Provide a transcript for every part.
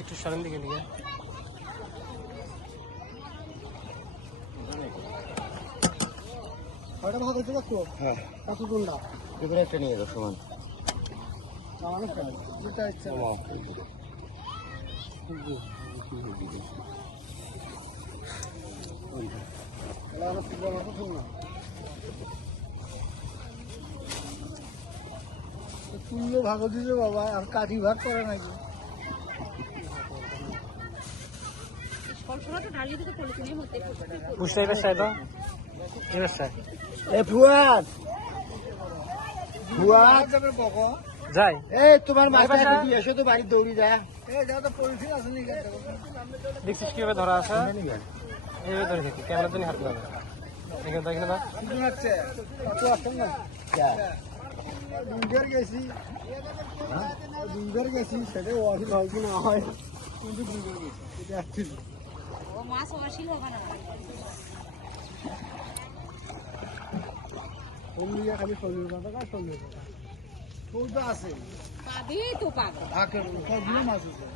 একটু সরেন দিকে দিকে একটা নিয়ে যাও সমান তুললো ভাগ দিল বাবা আর কাঠি ভাগ করে নাকি বুঝতে ব্যবসায় তো এই ব্যবসায় ফুয়াদ ফুয়াদ যাই এই তোমার মাথা এসে তো বাড়ি দৌড়ি যা দেখছিস কিভাবে ধরা আছে এইভাবে ধরে থাকি ক্যামেরা জন্য হাত লাগবে এখানে দেখে না গেছি গেছি সেটা অসুখ হয় কি না হয় কিন্তু খালি 40 টাকা 40 টাকা সৌদা আছে সবগুলো মাছ আছে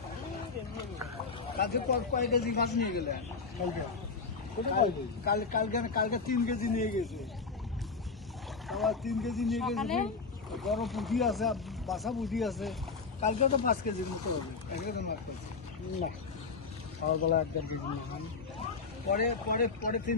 কালকে কয় কেজি মাছ নিয়ে গেলে কালকে 3 কেজি নিয়ে গেছে আবার 3 কেজি নিয়ে গেছে বড় পুঁটি আছে বাসা পুঁটি আছে কালকে তো 5 কেজির মতো হবে একদম মাছ পাচ্ছি না খাওয়া বেলা একদম পরে 3